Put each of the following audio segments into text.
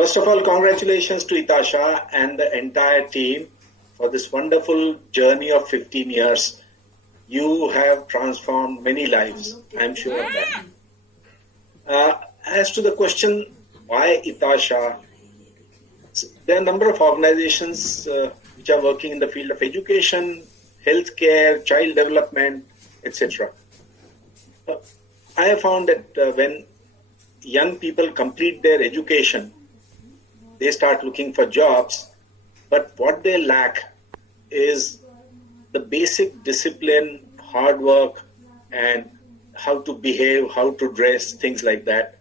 First of all, congratulations to ETASHA and the entire team for this wonderful journey of 15 years. You have transformed many lives, I'm sure of that. As to the question, why ETASHA? There are a number of organizations which are working in the field of education, healthcare, child development, etc. I have found that when young people complete their education, they start looking for jobs, but what they lack is the basic discipline, hard work, and how to behave, how to dress, things like that.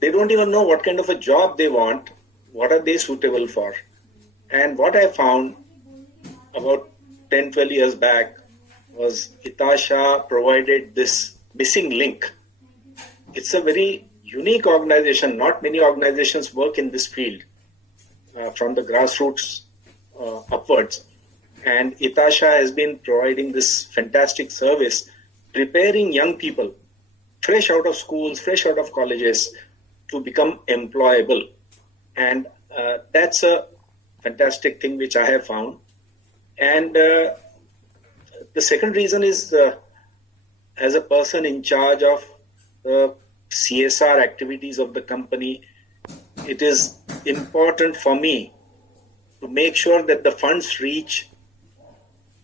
They don't even know what kind of a job they want, what are they suitable for. And what I found about 10, 12 years back was ETASHA provided this missing link. It's a very unique organization. Not many organizations work in this field from the grassroots upwards. And ETASHA has been providing this fantastic service, preparing young people fresh out of schools, fresh out of colleges to become employable. And that's a fantastic thing which I have found. And the second reason is as a person in charge of the CSR activities of the company, it is important for me to make sure that the funds reach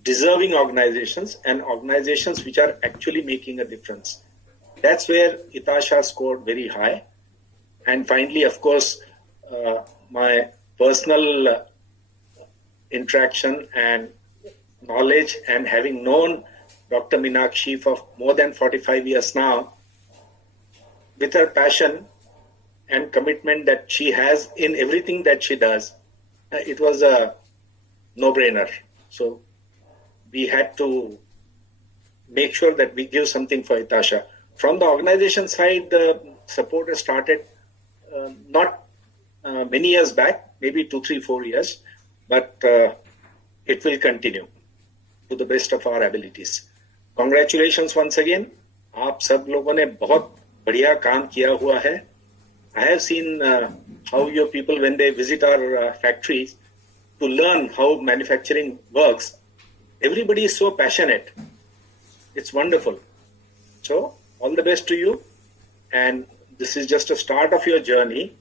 deserving organizations and organizations which are actually making a difference. That's where ETASHA scored very high. And finally, of course, my personal interaction and knowledge, and having known Dr. Meenakshi for more than 45 years now, with her passion and commitment that she has in everything that she does, it was a no-brainer. So we had to make sure that we give something for ETASHA. From the organization side, the support has started not many years back, maybe 2, 3, 4 years, but it will continue to the best of our abilities. Congratulations once again. आप सब लोगों ने बहुत बढ़िया काम किया हुआ है. I have seen how your people, when they visit our factories to learn how manufacturing works, everybody is so passionate. It's wonderful. So all the best to you. And this is just a start of your journey.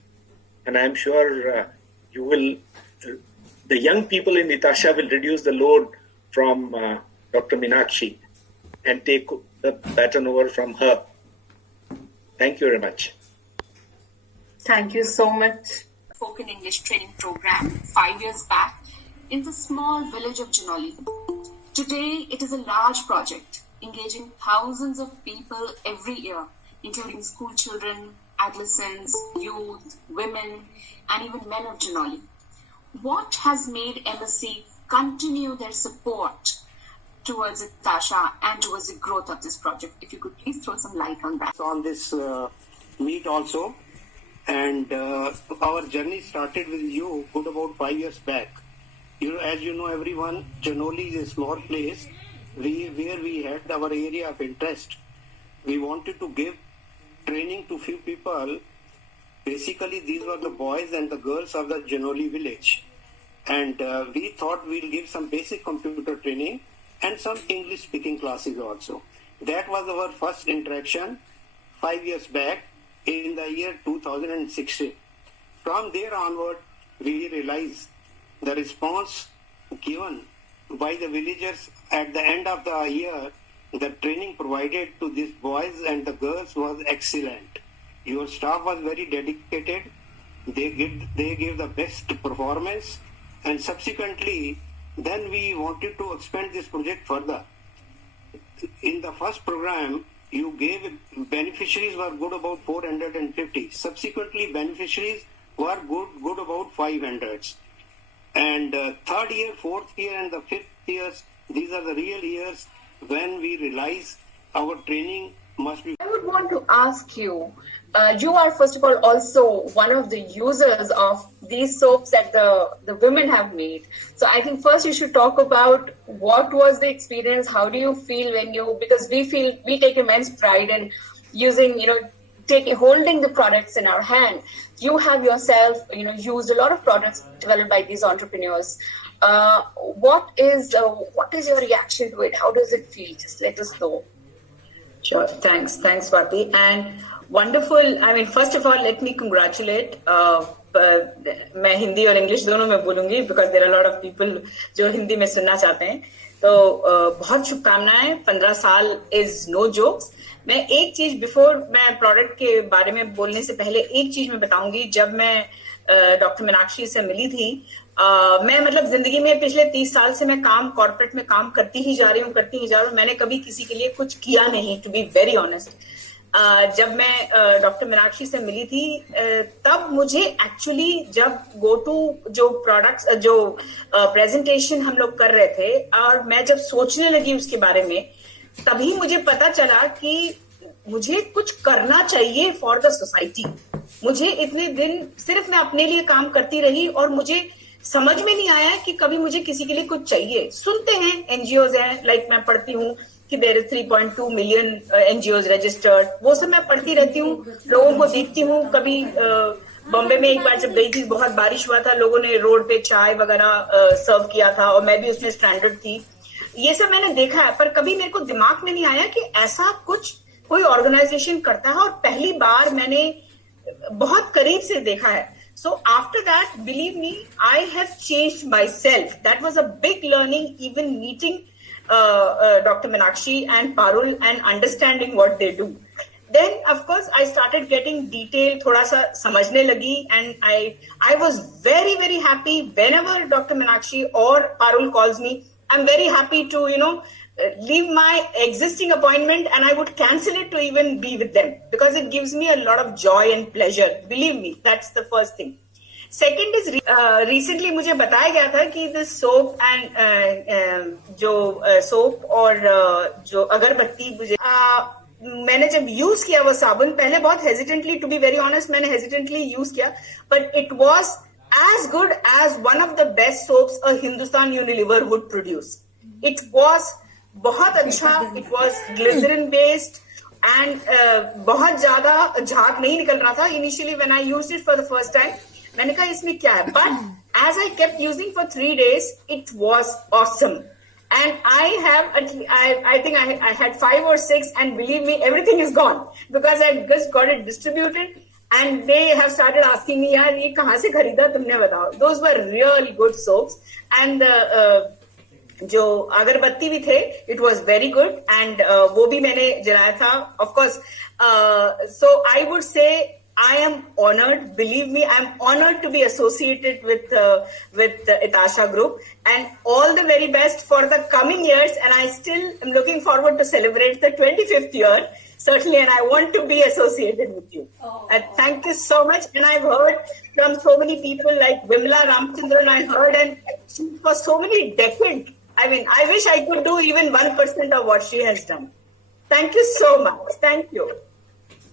And I'm sure you will, the young people in ETASHA will reduce the load from Dr. Meenakshi and take the baton over from her. Thank you very much. Thank you so much. Spoken English training program 5 years back in the small village of Janoli. Today, it is a large project engaging thousands of people every year, including school children, adolescents, youth, women, and even men of Janoli. What has made MSc continue their support towards ETASHA and towards the growth of this project? If you could please throw some light on that. On this meet also, and our journey started with you good about 5 years back. As you know, everyone, Janoli is a small place where we had our area of interest. We wanted to give training to few people. Basically, these were the boys and the girls of the Janoli village. And we thought we'll give some basic computer training and some English speaking classes also. That was our first interaction 5 years back in the year 2016. From there onward, we realized the response given by the villagers at the end of the year, the training provided to these boys and the girls was excellent. Your staff was very dedicated. They gave the best performance, and subsequently, then we wanted to expand this project further. In the first program, you gave beneficiaries were good about 450. Subsequently, beneficiaries were good about 500. And third year, fourth year, and the fifth years, these are the real years when we realize our training must be. I would want to ask you, you are first of all also one of the users of these soaps that the women have made. So I think first you should talk about what was the experience, how do you feel when you, because we take immense pride in using, holding the products in our hand. You have yourself, used a lot of products developed by these entrepreneurs. What is your reaction to it? How does it feel? Just let us know. Sure. Thanks, Swati. And wonderful. I mean, first of all, let me congratulate. मैं हिंदी और English दोनों में बोलूंगी because there are a lot of people जो हिंदी में सुनना चाहते हैं. तो बहुत शुभकामनाएं. 15 साल is no jokes. मैं एक चीज बिफोर मैं प्रोडक्ट के बारे में बोलने से पहले एक चीज मैं बताऊंगी. जब मैं डॉक्टर मीनाक्षी से मिली थी, मैं मतलब जिंदगी में पिछले 30 साल से मैं कॉर्पोरेट में काम करती ही जा रही हूँ. मैंने कभी किसी के लिए कुछ किया नहीं, टू बी वेरी ऑनेस्ट. जब मैं डॉक्टर मीनाक्षी से मिली थी, तब मुझे एक्चुअली जब गो टू जो प्रोडक्ट्स जो प्रेजेंटेशन हम लोग कर रहे थे और मैं जब सोचने लगी उसके बारे में, तभी मुझे पता चला कि मुझे कुछ करना चाहिए फॉर द सोसाइटी. मुझे इतने दिन सिर्फ मैं अपने लिए काम करती रही और मुझे समझ में नहीं आया कि कभी मुझे किसी के लिए कुछ चाहिए. सुनते हैं एनजीओज हैं, लाइक मैं पढ़ती हूँ कि there is 3.2 million NGOs registered. वो सब मैं पढ़ती रहती हूँ, लोगों को देखती हूँ. कभी बॉम्बे में एक बार जब गई थी, बहुत बारिश हुआ था, लोगों ने रोड पे चाय वगैरह सर्व किया था और मैं भी उसमें स्टैंडर्ड थी. ये सब मैंने देखा है, पर कभी मेरे को दिमाग में नहीं आया कि ऐसा कुछ कोई ऑर्गेनाइजेशन करता है, और पहली बार मैंने बहुत करीब से देखा है. So after that, believe me, I have changed myself. That was a big learning, even meeting Dr. Meenakshi and Parul and understanding what they do. Then, of course, I started getting detail, thoda sa samajhne lagi, and I was very, very happy whenever Dr. Meenakshi or Parul calls me. I'm very happy to, leave my existing appointment and I would cancel it to even be with them because it gives me a lot of joy and pleasure. Believe me, that's the first thing. Second is recently मुझे बताया गया था कि this soap and जो soap और जो अगरबत्ती मुझे मैंने जब यूज किया वो साबुन, पहले बहुत hesitantly, to be very honest, मैंने हेजिटेंटली यूज किया, but it was as good as one of the best soaps a Hindustan Unilever would produce. It was बहुत अच्छा. It was glycerin based and बहुत ज्यादा झाग नहीं निकल रहा था. Initially when I used it for the first time, मैंने कहा इसमें क्या है, but as I kept using for 3 days, it was awesome. And I think I had 5 or 6, and believe me, everything is gone because I just got it distributed. And they have started asking me, यार ये कहाँ से खरीदा तुमने, बताओ. Those were really good soaps. And जो अगरबत्ती भी थे, it was very good. And वो भी मैंने जलाया था. Of course, so I would say I am honored. Believe me, I am honored to be associated with the ETASHA group. And all the very best for the coming years. And I still am looking forward to celebrate the 25th year. Certainly, and I want to be associated with you. Thank you so much. And I've heard from so many people like Vimla Ramchandran, I heard, and for so many decades. I mean, I wish I could do even 1% of what she has done. Thank you so much. Thank you.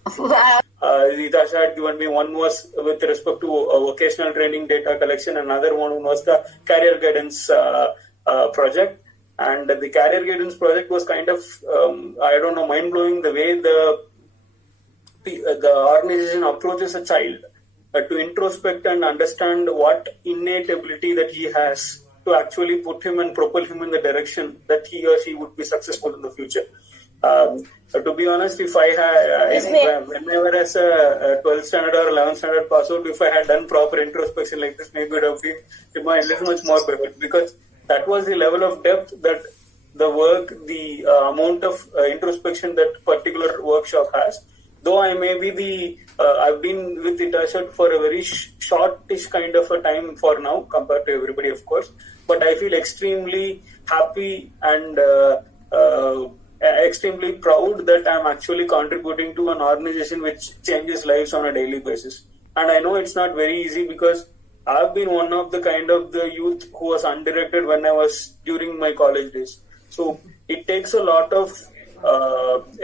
ETASHA had given me one was with respect to vocational training data collection, another one was the career guidance project. And the career guidance project was kind of, mind-blowing the way the organization approaches a child to introspect and understand what innate ability that he has to actually put him and propel him in the direction that he or she would be successful in the future. To be honest, if I had, whenever as a 12th standard or 11th standard pass out, if I had done proper introspection like this, maybe it would have been a little much more better, because that was the level of depth that the work, the amount of introspection that particular workshop has. Though I may be I've been with ETASHA for a very shortish kind of a time for now compared to everybody, of course. But I feel extremely happy and extremely proud that I'm actually contributing to an organization which changes lives on a daily basis. And I know it's not very easy because I've been one of the kind of the youth who was undirected when I was during my college days. So it takes a lot of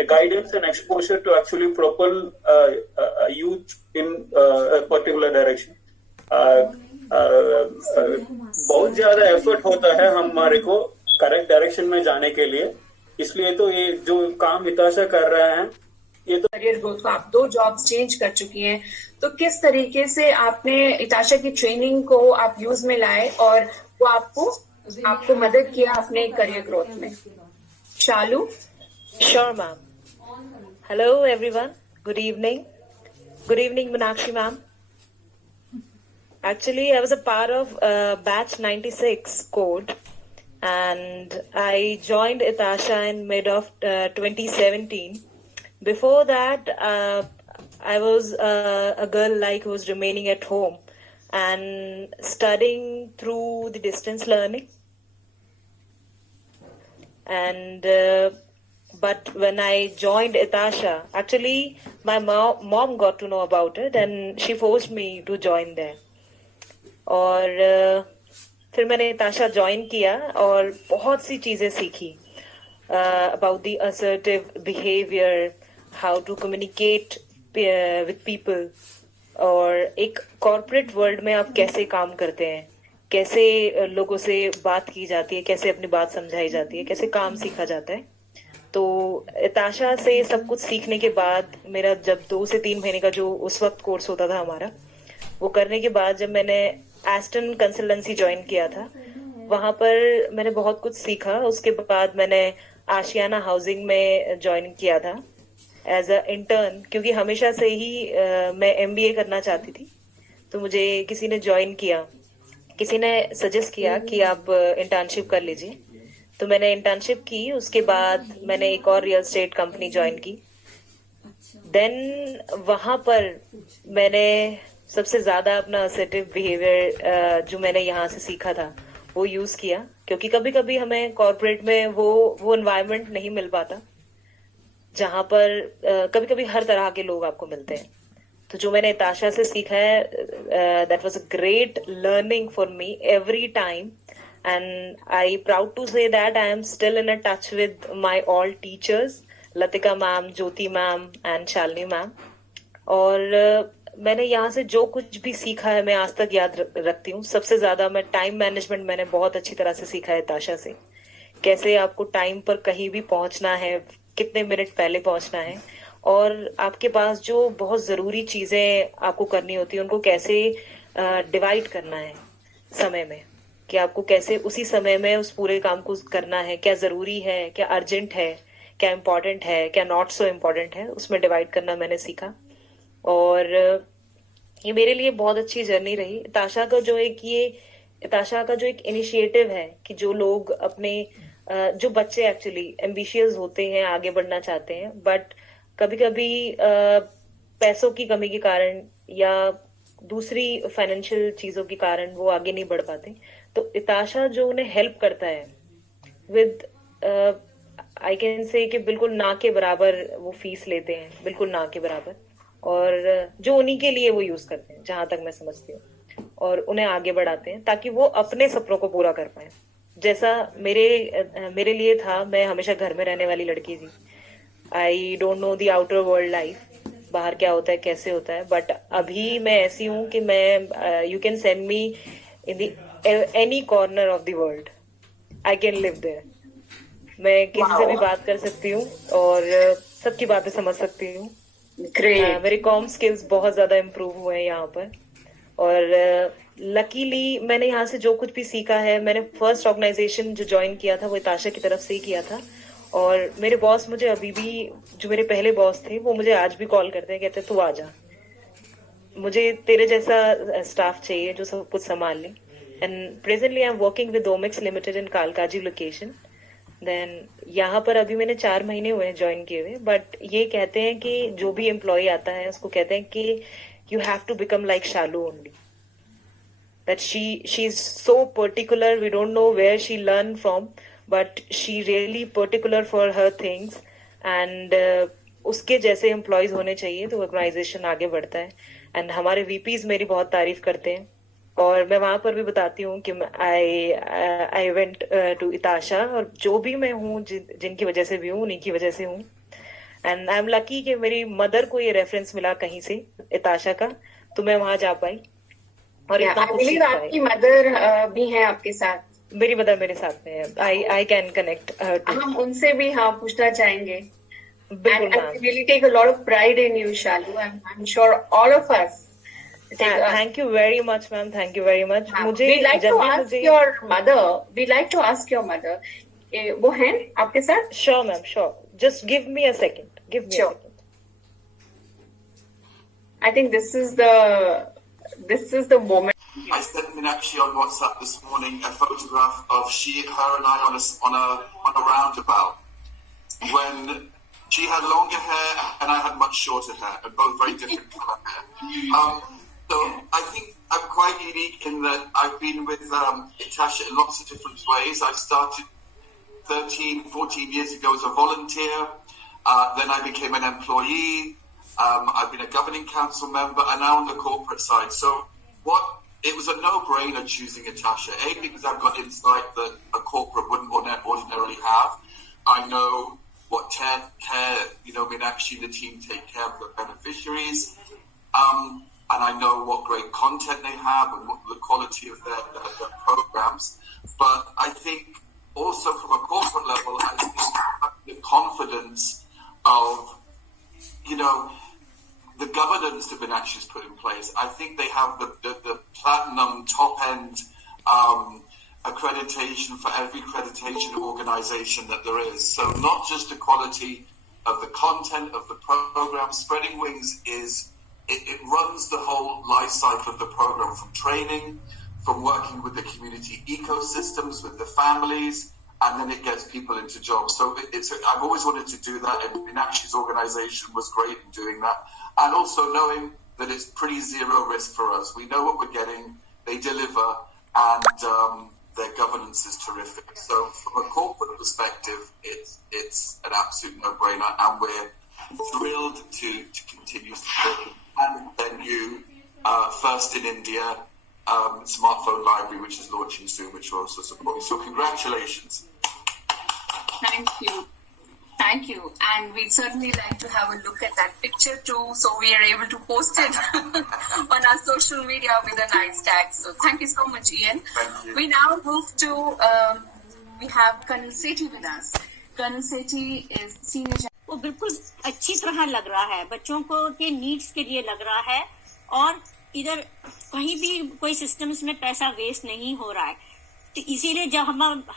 guidance and exposure to actually propel a youth in a particular direction. बहुत ज़्यादा effort होता है हमारे को correct direction में जाने के लिए. इसलिए तो ये जो काम ETASHA कर रहा है ये तो करियर ग्रोथ को, आप 2 जॉब्स चेंज कर चुकी हैं, तो किस तरीके से आपने इताशा की ट्रेनिंग को आप यूज में लाए और वो आपको मदद किया अपने करियर ग्रोथ में? शालू? Sure, ma'am. Hello, everyone. Good evening. Good evening, Meenakshi, ma'am. Actually, I was a part of batch 96 code, and I joined ETASHA in mid of 2017. Before that, I was a girl who was remaining at home and studying through the distance learning. And but when I joined ETASHA, actually my mom got to know about it and she forced me to join there. और फिर मैंने ETASHA join किया और बहुत सी चीजें सीखी about the assertive behavior, how to communicate with people, और एक कॉर्पोरेट वर्ल्ड में आप कैसे काम करते हैं, कैसे लोगों से बात की जाती है, कैसे अपनी बात समझाई जाती है, कैसे काम सीखा जाता है. तो ETASHA से सब कुछ सीखने के बाद मेरा जब 2 से 3 महीने का जो उस वक्त कोर्स होता था हमारा, वो करने के बाद जब मैंने एस्टन कंसल्टेंसी ज्वाइन किया था, वहां पर मैंने बहुत कुछ सीखा. उसके बाद मैंने आशियाना हाउसिंग में ज्वाइन किया था एज अ इंटर्न, क्योंकि हमेशा से ही मैं MBA करना चाहती थी. तो मुझे किसी ने ज्वाइन किया, किसी ने सजेस्ट किया कि आप इंटर्नशिप कर लीजिए. तो मैंने इंटर्नशिप की. उसके बाद मैंने एक और रियल एस्टेट कंपनी ज्वाइन की. देन वहां पर मैंने सबसे ज्यादा अपना असर्टिव बिहेवियर जो मैंने यहाँ से सीखा था वो यूज किया, क्योंकि कभी कभी हमें कॉर्पोरेट में वो एनवायरनमेंट नहीं मिल पाता जहां पर कभी कभी हर तरह के लोग आपको मिलते हैं. तो जो मैंने ETASHA से सीखा है, that was a great learning for me every time, and I proud to say that I am still in a touch with my all teachers, Latika ma'am, Jyoti ma'am and Shalini ma'am. और मैंने यहाँ से जो कुछ भी सीखा है मैं आज तक याद रखती हूँ. सबसे ज्यादा मैं टाइम मैनेजमेंट मैंने बहुत अच्छी तरह से सीखा है ETASHA से. कैसे आपको टाइम पर कहीं भी पहुंचना है, कितने मिनट पहले पहुंचना है, और आपके पास जो बहुत जरूरी चीजें आपको करनी होती है उनको कैसे डिवाइड करना है समय में, कि आपको कैसे उसी समय में उस पूरे काम को करना है, क्या जरूरी है, क्या अर्जेंट है, क्या इम्पोर्टेंट है, क्या नॉट सो इम्पोर्टेंट है, उसमें डिवाइड करना मैंने सीखा. और ये मेरे लिए बहुत अच्छी जर्नी रही. ETASHA का जो एक इनिशिएटिव है कि जो लोग अपने जो बच्चे एक्चुअली एम्बिशियस होते हैं, आगे बढ़ना चाहते हैं, बट कभी कभी पैसों की कमी के कारण या दूसरी फाइनेंशियल चीजों के कारण वो आगे नहीं बढ़ पाते. तो ETASHA जो उन्हें हेल्प करता है विद आई कैन से कि बिल्कुल ना के बराबर वो फीस लेते हैं, बिल्कुल ना के बराबर, और जो उन्हीं के लिए वो यूज करते हैं जहां तक मैं समझती हूँ, और उन्हें आगे बढ़ाते हैं ताकि वो अपने सपनों को पूरा कर पाए. जैसा मेरे लिए था, मैं हमेशा घर में रहने वाली लड़की थी. I don't know the outer world life, बाहर क्या होता है, कैसे होता है, बट अभी मैं ऐसी हूँ कि मैं you can send me in the any corner of the world, I can live there. मैं किसी से भी बात कर सकती हूँ और सबकी बातें समझ सकती हूँ. मेरे कॉम स्किल्स बहुत ज्यादा इम्प्रूव हुए हैं यहाँ पर. और लकीली मैंने यहाँ से जो कुछ भी सीखा है, मैंने फर्स्ट ऑर्गेनाइजेशन जो ज्वाइन किया था वो ETASHA की तरफ से ही किया था. और मेरे बॉस मुझे अभी भी, जो मेरे पहले बॉस थे, वो मुझे आज भी कॉल करते हैं, कहते हैं तू आ जा, मुझे तेरे जैसा स्टाफ चाहिए जो सब कुछ संभाल ले. And presently I am working with Omics limited in Kalkaji location. Then यहाँ पर अभी मैंने 4 महीने हुए हैं ज्वाइन किए हुए. बट ये कहते हैं कि जो भी एम्प्लॉय आता है उसको कहते हैं कि you have to become like Shalu only. That she is so particular. We don't know where she learned from, but she really particular for her things. And उसके जैसे एम्प्लॉयज होने चाहिए तो ऑर्गेनाइजेशन आगे बढ़ता है. एंड हमारे वीपीज मेरी बहुत तारीफ करते हैं. और मैं वहां पर भी बताती हूँ कि आई वेंट टू ETASHA, और जो भी मैं हूँ, जिनकी वजह से भी हूँ, उन्हीं की वजह से हूँ. एंड आई एम लकी कि मेरी मदर को ये रेफरेंस मिला कहीं से ETASHA का, तो मैं वहां जा पाई. और आपकी मदर भी हैं आपके साथ? मेरी मदर मेरे साथ में है. I can connect. हम उनसे भी पूछना चाहेंगे. बिल्कुल and ma'am. we really take a lot of pride in you, Shalu. I'm sure all of us. Thank you very much, ma'am. Thank you very much. मुझे We'd like जब to भी ask मुझे your mother. We'd like to ask your mother. वो हैं आपके साथ? Sure, ma'am. Sure. Just give me a second. Give me a Sure. second. I think this is the moment. I sent Meenakshi on WhatsApp this morning a photograph of her and I on a roundabout when she had longer hair and I had much shorter hair, and both very different color hair. So I think I'm quite unique in that I've been with ETASHA in lots of different ways. I started 13, 14 years ago as a volunteer. Then I became an employee. I've been a governing council member, and now on the corporate side. So it was a no-brainer choosing ETASHA, because I've got insight that a corporate wouldn't ordinarily have. I know what care Meenakshi and the team take care of the beneficiaries, and I know what great content they have and what the quality of their programs. But I think also from a corporate level, I think the confidence of the governance that Meenakshi has put in place. I think they have the platinum top-end accreditation for every accreditation organization that there is. So not just the quality of the content of the program. Spreading Wings it runs the whole life cycle of the program, from training, from working with the community ecosystems, with the families, and then it gets people into jobs. So I've always wanted to do that, and Meenakshi's organization was great in doing that. And also knowing that it's pretty zero risk for us. We know what we're getting, they deliver, and their governance is terrific. So from a corporate perspective, it's an absolute no-brainer, and we're thrilled to continue supporting. And then first in India, smartphone library, which is launching soon, which we're also supporting. So congratulations. Thank you. And we'd certainly like to have a look at that picture too, so we are able to post it on our social media with a nice tag. So thank you so much, Ian. Thank you. We now move to, we have Colonel Sethi with us. Colonel Sethi is senior. वो बिल्कुल अच्छी तरह लग रहा है, बच्चों को के नीड्स के लिए लग रहा है, और इधर कहीं भी कोई सिस्टम्स में पैसा वेस्ट नहीं हो रहा है. तो इसीलिए जब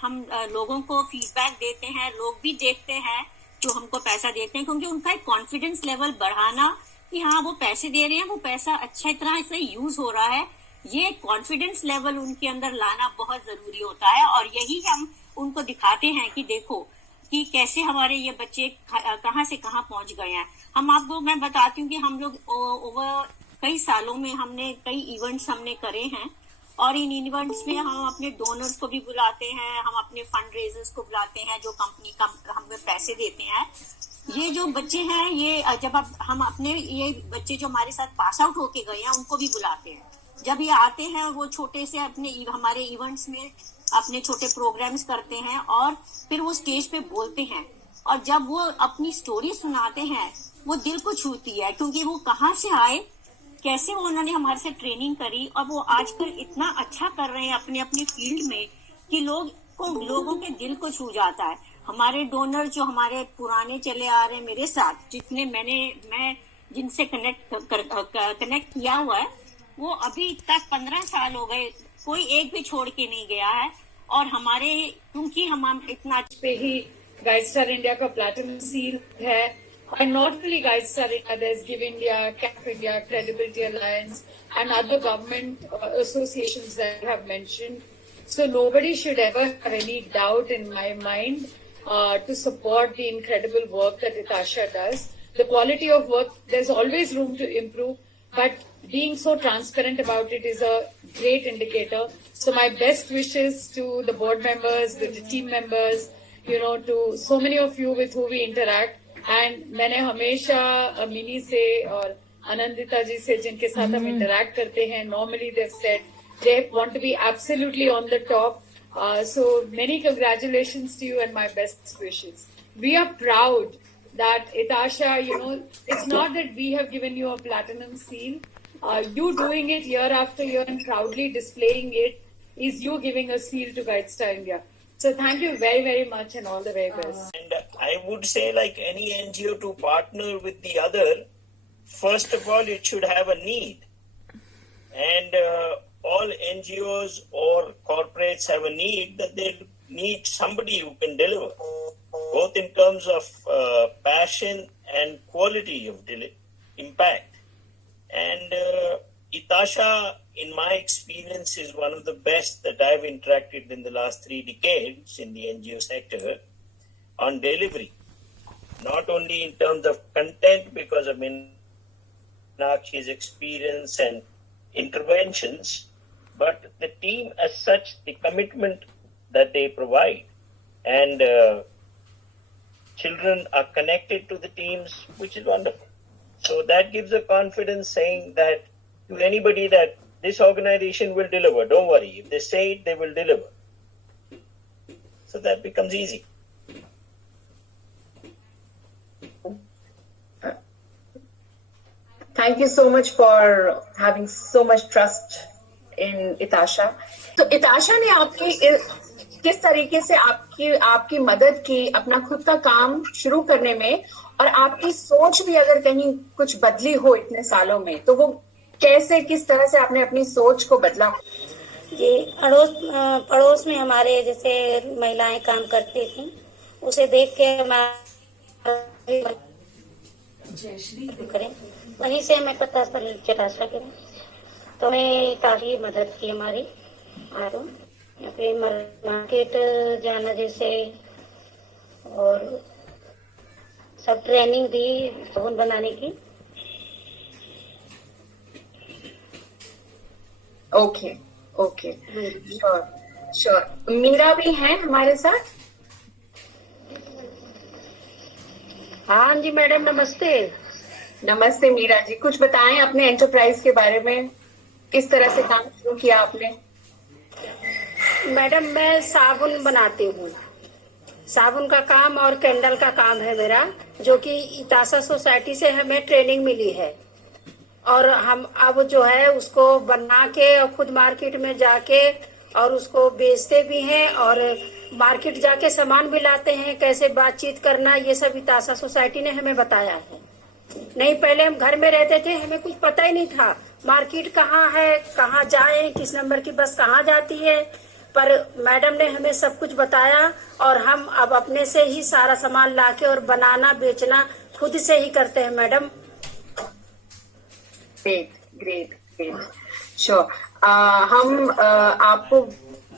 हम लोगों को फीडबैक देते हैं, लोग भी देखते हैं जो हमको पैसा देते हैं, क्योंकि उनका एक कॉन्फिडेंस लेवल बढ़ाना कि हाँ वो पैसे दे रहे हैं, वो पैसा अच्छी तरह से यूज हो रहा है, ये कॉन्फिडेंस लेवल उनके अंदर लाना बहुत जरूरी होता है. और यही हम उनको दिखाते हैं कि देखो कि कैसे हमारे ये बच्चे कहाँ से कहाँ पहुंच गए हैं. मैं बताती हूँ कि हम लोग ओवर कई सालों में हमने कई इवेंट्स हमने करे हैं, और इन इवेंट्स में हम अपने डोनर्स को भी बुलाते हैं, हम अपने फंड रेजर्स को बुलाते हैं जो कंपनी का हमें पैसे देते हैं. ये जो बच्चे हैं, ये जब हम अपने ये बच्चे जो हमारे साथ पास आउट होके गए हैं उनको भी बुलाते हैं. जब ये आते हैं वो छोटे से अपने हमारे इवेंट्स में अपने छोटे प्रोग्राम्स करते हैं, और फिर वो स्टेज पे बोलते हैं, और जब वो अपनी स्टोरी सुनाते हैं वो दिल को छूती है, क्योंकि वो कहाँ से आए, कैसे उन्होंने हमारे से ट्रेनिंग करी, और वो आजकल इतना अच्छा कर रहे हैं अपने अपने फील्ड में कि लोगों के दिल को छू जाता है. हमारे डोनर जो हमारे पुराने चले आ रहे हैं मेरे साथ, जितने मैं जिनसे कनेक्ट किया हुआ है, वो अभी तक 15 साल हो गए, कोई एक भी छोड़ के नहीं गया है. और हमारे क्योंकि हम इतना पे ही गाइडस्टार इंडिया का प्लैटिनम सील है. And not only GuideStar India, there's Give India, CAF India, Credibility Alliance, and other government associations that I have mentioned. So nobody should ever have any doubt in my mind to support the incredible work that ETASHA does. The quality of work, there's always room to improve, but being so transparent about it is a great indicator. So my best wishes to the board members, the team members, to so many of you with who we interact. And मैंने हमेशा mini से और आनंदिता जी से जिनके साथ हम interact करते हैं, normally they said they want to be absolutely on the top. So many congratulations to you and my best wishes. We are proud that ETASHA, it's not that we have given you a platinum seal. You doing it year after year and proudly displaying it is you giving a seal to GuideStar India. So thank you very, very much and all the very best. And I would say, like any NGO to partner with the other, first of all, it should have a need. And all NGOs or corporates have a need that they need somebody who can deliver, both in terms of passion and quality of impact. And ETASHA, in my experience, is one of the best that I've interacted in the last 3 decades in the NGO sector on delivery. Not only in terms of content, because of Meenakshi's experience and interventions, but the team as such, the commitment that they provide. And children are connected to the teams, which is wonderful. So that gives a confidence saying that to anybody that this organization will deliver. Don't worry. If they say it, they will deliver. So that becomes easy. Thank you so much for having so much trust in ETASHA. तो ETASHA ने आपकी किस तरीके से आपकी मदद की अपना खुद का काम शुरू करने में, और आपकी सोच भी अगर कहीं कुछ बदली हो इतने सालों में, तो वो कैसे, किस तरह से आपने अपनी सोच को बदला? जी, पड़ोस में हमारे जैसे महिलाएं काम करती थी, उसे देख के करें, वहीं से हमें पता चला के तो मैं काफी मदद की हमारी। और फिर मार्केट जाना जैसे, और सब ट्रेनिंग दी साबुन बनाने की। Okay, sure. मीरा भी हैं हमारे साथ? हाँ जी मैडम, नमस्ते। नमस्ते मीरा जी, कुछ बताएं अपने एंटरप्राइज के बारे में, किस तरह से काम शुरू किया आपने? मैडम, मैं साबुन बनाती हूँ, साबुन का काम और कैंडल का काम है मेरा, जो कि इताशा सोसाइटी से हमें ट्रेनिंग मिली है। और हम अब जो है उसको बना के और खुद मार्केट में जाके और उसको बेचते भी हैं, और मार्केट जाके सामान भी लाते हैं, कैसे बातचीत करना, ये सब इताशा सोसाइटी ने हमें बताया है। नहीं, पहले हम घर में रहते थे, हमें कुछ पता ही नहीं था मार्केट कहाँ है, कहाँ जाए, किस नंबर की बस कहाँ जाती है, पर मैडम ने हमें सब कुछ बताया, और हम अब अपने से ही सारा सामान लाके और बनाना बेचना खुद से ही करते हैं मैडम। ग्रेट। श्योर। हम आपको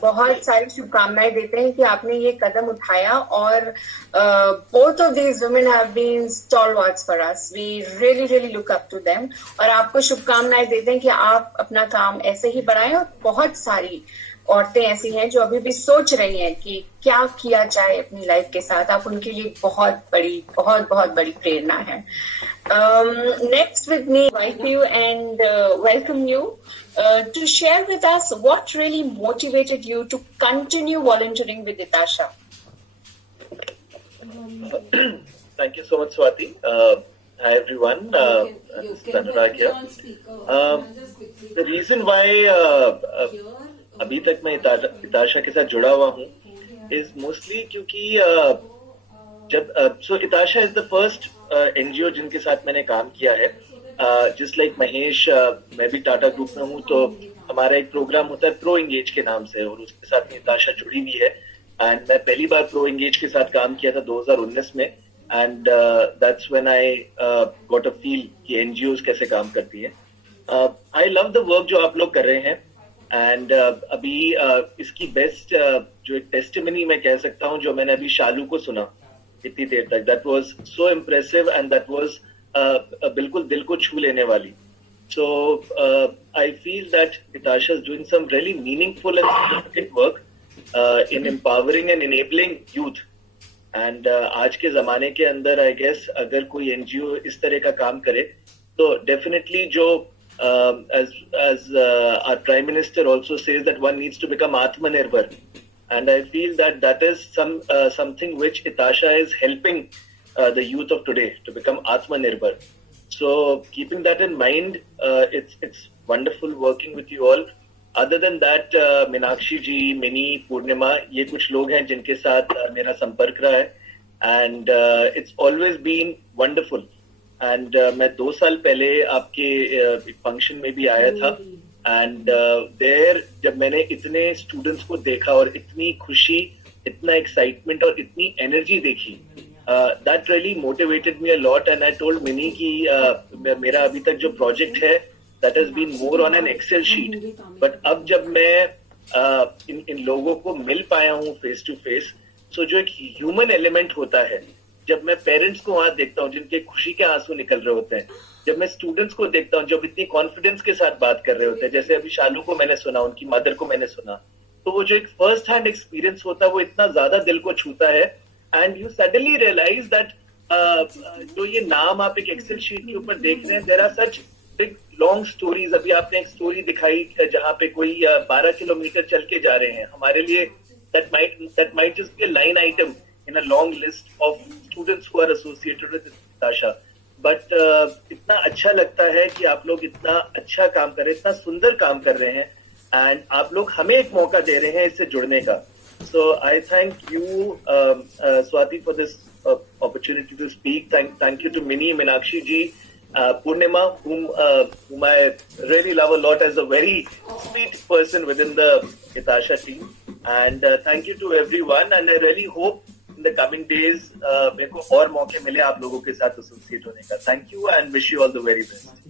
बहुत सारी शुभकामनाएं देते हैं कि आपने ये कदम उठाया, और both of these women have been stalwarts for us. We really look up to them. और आपको शुभकामनाएं देते हैं कि आप अपना काम ऐसे ही बढ़ाएं, और बहुत सारी औरतें ऐसी हैं जो अभी भी सोच रही हैं कि क्या किया जाए अपनी लाइफ के साथ। आप उनके लिए बहुत बड़ी प्रेरणा है। Next with me, invite you and welcome you to share with us what really motivated you to continue volunteering with ETASHA. Thank you so much, Swati. Hi everyone. Anurag here. The reason why अभी तक मैं इताशा के साथ जुड़ा हुआ हूँ is mostly क्योंकि so ETASHA is the first NGO जिनके साथ मैंने काम किया है। Just like महेश, मैं भी टाटा ग्रुप में हूँ, तो हमारा एक प्रोग्राम होता है प्रो एंगेज के नाम से, और उसके साथ में ETASHA जुड़ी हुई है। एंड मैं पहली बार प्रो एंगेज के साथ काम किया था 2019 में, and that's when I got a feel कि एनजीओज कैसे काम करती है। आई लव द वर्क जो आप लोग कर रहे हैं, एंड अभी इसकी बेस्ट जो एक टेस्टिमनी मैं कह सकता हूँ, जो मैंने अभी शालू को सुना इतनी देर तक, that was so impressive and that was बिल्कुल दिल को छू लेने वाली। So I feel that ETASHA is doing some really meaningful and significant work in empowering and enabling youth. And आज के जमाने के अंदर आई गेस अगर कोई एनजीओ इस तरह का काम करे तो डेफिनेटली जो as our Prime Minister also says that one needs to become Atmanirbhar, and I feel that is something which ETASHA is helping the youth of today to become Atmanirbhar. So keeping that in mind, it's wonderful working with you all. Other than that Meenakshi ji, Mini, Purnima, ये कुछ लोग हैं जिनके साथ मेरा संपर्क रहा है and it's always been wonderful. And मैं 2 साल पहले आपके फंक्शन में भी आया था एंड देयर जब मैंने इतने स्टूडेंट्स को देखा और इतनी खुशी, इतना एक्साइटमेंट और इतनी एनर्जी देखी, that really motivated me a lot. And I told mini कि मेरा अभी तक जो प्रोजेक्ट है that has been more on an Excel sheet. But अब जब मैं इन लोगों को मिल पाया हूँ फेस टू फेस, सो जो एक ह्यूमन एलिमेंट होता है, जब मैं पेरेंट्स को वहां देखता हूँ जिनके खुशी के आंसू निकल रहे होते हैं, जब मैं स्टूडेंट्स को देखता हूँ जब इतनी कॉन्फिडेंस के साथ बात कर रहे होते हैं, जैसे अभी शालू को मैंने सुना, उनकी मदर को मैंने सुना, तो वो जो एक फर्स्ट हैंड एक्सपीरियंस होता है वो इतना ज्यादा दिल को छूता है. And you suddenly realise that जो ये नाम आप एक एक्सेल शीट के ऊपर देख रहे हैं, there are such big long stories. अभी आपने एक स्टोरी दिखाई जहां पे कोई 12 किलोमीटर चल के जा रहे हैं. हमारे लिए that might just be a line item in a long list of students who are associated with ETASHA. But इतना अच्छा लगता है कि आप लोग इतना अच्छा काम कर रहे हैं, इतना सुंदर काम कर रहे हैं, एंड आप लोग हमें एक मौका दे रहे हैं इससे जुड़ने का. So I thank you, Swati, for this opportunity to speak. Thank you to Mini, Meenakshi ji, Purnima, whom I really love a lot as a very sweet person within the ETASHA team. And thank you to everyone. And I really hope in the coming days मेरे को और मौके मिले आप लोगों के साथ associate होने का. Thank you and wish you all the very best.